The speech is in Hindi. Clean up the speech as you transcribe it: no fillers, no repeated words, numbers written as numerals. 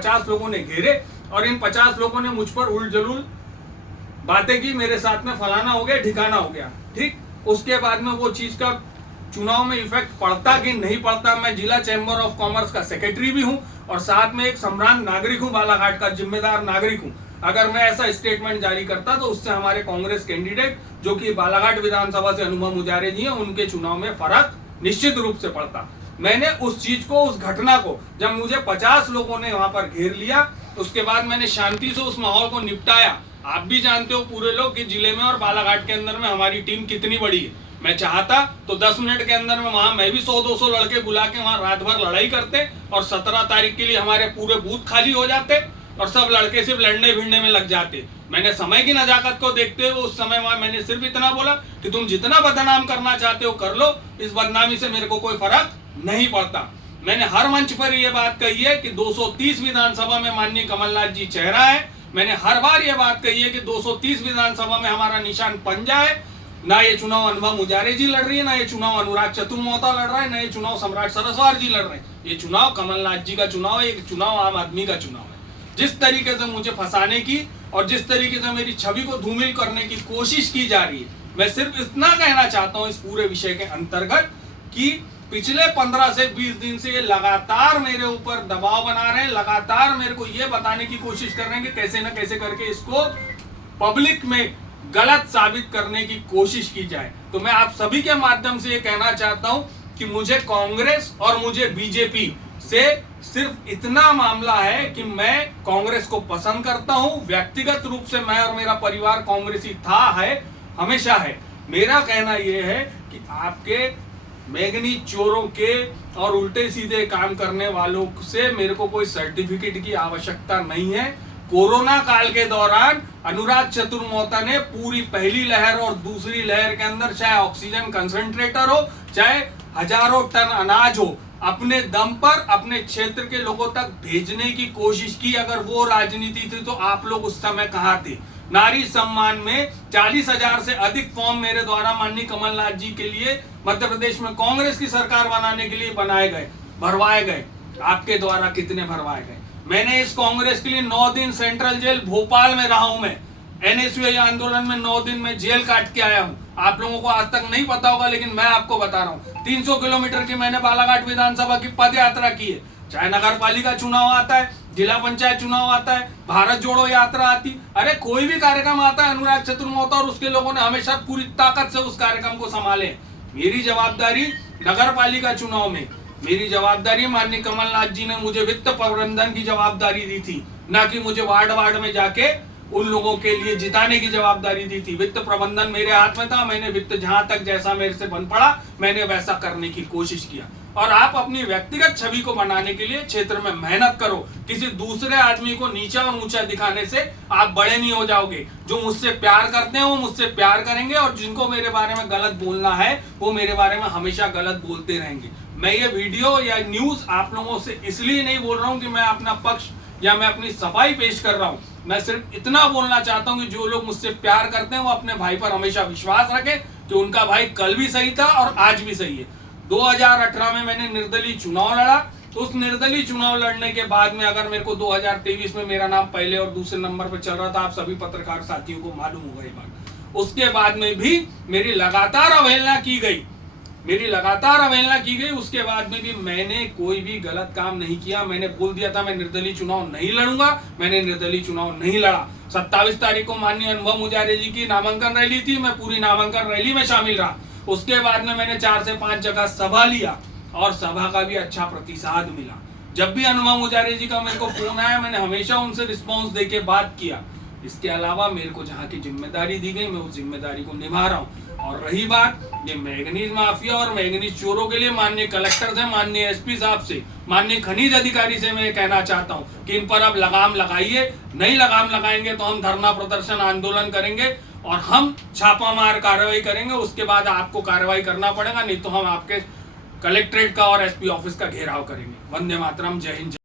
50 लोगों ने घेरे और इन 50 लोगों ने मुझ पर उल जलूल बातें की, मेरे साथ में फलाना हो गया ठिकाना हो गया। ठीक, उसके बाद में वो चीज का चुनाव में इफेक्ट पड़ता कि नहीं पड़ता। मैं जिला चैम्बर ऑफ कॉमर्स का सेक्रेटरी भी हूं और साथ में एक सम्रांत नागरिक हूं, बालाघाट का जिम्मेदार नागरिक हूं। अगर मैं ऐसा स्टेटमेंट जारी करता तो उससे हमारे कांग्रेस कैंडिडेट जो कि बालाघाट विधानसभा से अनुभव मुजारे जी हैं, उनके चुनाव में फर्क निश्चित रूप से पड़ता। मैंने उस चीज को, उस घटना को, जब मुझे 50 लोगों ने वहां पर घेर लिया, उसके बाद मैंने शांति से उस माहौल को निपटाया। आप भी जानते हो पूरे लोग कि जिले में और बालाघाट के अंदर में हमारी टीम कितनी बड़ी है। मैं चाहता तो 10 मिनट के अंदर में वहां मैं भी 100-200 लड़के बुला के वहां रात भर लड़ाई करते और 17 तारीख के लिए हमारे पूरे बूथ खाली हो जाते और सब लड़के सिर्फ लड़ने भिड़ने में लग जाते। मैंने समय की नजाकत को देखते हुए उस समय वहां मैंने सिर्फ इतना बोला कि तुम जितना बदनाम करना चाहते हो कर लो, इस बदनामी से मेरे को कोई फर्क नहीं पड़ता। मैंने हर मंच पर यह बात कही है कि 230 विधानसभा में माननीय कमलनाथ जी चेहरा है। मैंने हर बार यह बात कही है कि 230 विधानसभा में हमारा निशान पंजा है। ना ये चुनाव अनुभव मुजारे जी लड़ रही है, ना ये चुनाव अनुराग चतुर्मोहता लड़ रहा है, ना ये चुनाव सम्राट सरस्वार जी लड़ रहे हैं। ये चुनाव कमलनाथ जी का चुनाव है, एक चुनाव आम आदमी का चुनाव है। जिस तरीके से मुझे फंसाने की और जिस तरीके से मेरी छवि को धूमिल करने की कोशिश की जा रही है, मैं सिर्फ इतना कहना चाहता हूं इस पूरे विषय के अंतर्गत कि पिछले 15 से 20 दिन से ये लगातार मेरे ऊपर दबाव बना रहे हैं, लगातार मेरे को ये बताने की कोशिश कर रहे हैं कि कैसे ना कैसे करके इसको पब्लिक में गलत साबित करने की कोशिश की जाए। तो मैं आप सभी के माध्यम से ये कहना चाहता हूं कि मुझे कांग्रेस और मुझे बीजेपी से सिर्फ इतना मामला है कि मैं कांग्रेस को पसंद करता हूं। व्यक्तिगत रूप से मैं और मेरा परिवार कांग्रेसी था, है, हमेशा है। मेरा कहना यह है कि आपके मैगनी चोरों के और उल्टे सीधे काम करने वालों से मेरे को कोई सर्टिफिकेट की आवश्यकता नहीं है। कोरोना काल के दौरान अनुराग चतुर्मोहता ने पूरी पहली लहर और दूसरी लहर के अंदर चाहे ऑक्सीजन कंसंट्रेटर हो, चाहे हजारों टन अनाज हो, अपने दम पर अपने क्षेत्र के लोगों तक भेजने की कोशिश की। अगर वो राजनीति थी तो आप लोग उस समय कहां थे? नारी सम्मान में 40,000 से अधिक फॉर्म मेरे द्वारा माननीय कमलनाथ जी के लिए मध्य प्रदेश में कांग्रेस की सरकार बनाने के लिए बनाए गए, भरवाए गए। आपके द्वारा कितने भरवाए गए? मैंने इस कांग्रेस के लिए 9 दिन सेंट्रल जेल भोपाल में रहा हूं। मैं एनएसयूआई आंदोलन में 9 दिन में जेल काट के आया हूं। आप लोगों को आज तक नहीं पता होगा, लेकिन मैं आपको बता रहा हूं। 300 किलोमीटर की मैंने बालाघाट विधानसभा की पद यात्रा की है। चाहे नगर पालिका चुनाव आता है, जिला पंचायत चुनाव आता है, भारत जोड़ो यात्रा आती, अरे कोई भी कार्यक्रम आता है, अनुराग चतुर्मोहता और उसके लोगों ने हमेशा पूरी ताकत से उस कार्यक्रम को संभाले। मेरी जवाबदारी नगर पालिका चुनाव में, मेरी जवाबदारी माननीय कमलनाथ जी ने मुझे वित्त प्रबंधन की जवाबदारी दी थी, ना कि मुझे वार्ड वार्ड में जाके उन लोगों के लिए जिताने की जवाबदारी दी थी। वित्त प्रबंधन मेरे हाथ में था। मैंने वित्त जहां तक जैसा मेरे से बन पड़ा मैंने वैसा करने की कोशिश किया। और आप अपनी व्यक्तिगत छवि को बनाने के लिए क्षेत्र में मेहनत करो। किसी दूसरे आदमी को नीचा और ऊंचा दिखाने से आप बड़े नहीं हो जाओगे। जो मुझसे प्यार करते हैं वो मुझसे प्यार करेंगे और जिनको मेरे बारे में गलत बोलना है वो मेरे बारे में हमेशा गलत बोलते रहेंगे। मैं ये वीडियो या न्यूज आप लोगों से इसलिए नहीं बोल रहा हूं कि मैं अपना पक्ष या मैं अपनी सफाई पेश कर रहा हूं। मैं सिर्फ इतना बोलना चाहता हूं कि जो लोग मुझसे प्यार करते हैं वो अपने भाई पर हमेशा विश्वास रखें कि उनका भाई कल भी सही था और आज भी सही है। 2018 में मैंने निर्दलीय चुनाव लड़ा। तो उस निर्दलीय चुनाव लड़ने के बाद में अगर मेरे को 2023 में मेरा नाम पहले और दूसरे नंबर पर चल रहा था, आप सभी पत्रकार साथियों को मालूम होगा ये बात। उसके बाद में भी मेरी लगातार अवहेलना की गई, उसके बाद में भी मैंने कोई भी गलत काम नहीं किया। मैंने बोल दिया था मैं निर्दलीय चुनाव नहीं लड़ूंगा, मैंने निर्दलीय चुनाव नहीं लड़ा। 27 तारीख को माननीय अनुभव मुजारे जी की नामांकन रैली थी, मैं पूरी नामांकन रैली में शामिल रहा। उसके बाद में मैंने 4 से 5 जगह सभा लिया और सभा का भी अच्छा प्रतिसाद मिला। जब भी अनुभव मुजारे जी का मेरे को फोन आया मैंने हमेशा उनसे रिस्पॉन्स देके बात किया। इसके अलावा मेरे को जहाँ की जिम्मेदारी दी गई मैं उस जिम्मेदारी को निभा रहा हूँ। और रही बात ये मैग्नीज माफिया और मैग्नीज चोरों के लिए माननीय कलेक्टर से, माननीय एसपी साहब से, माननीय खनिज अधिकारी से मैं कहना चाहता हूँ कि इन पर अब लगाम लगाइए। नहीं लगाम लगाएंगे तो हम धरना प्रदर्शन आंदोलन करेंगे और हम छापामार कार्रवाई करेंगे। उसके बाद आपको कार्रवाई करना पड़ेगा, नहीं तो हम आपके कलेक्ट्रेट का और एसपी ऑफिस का घेराव करेंगे। वंदे मातरम, जय हिंद।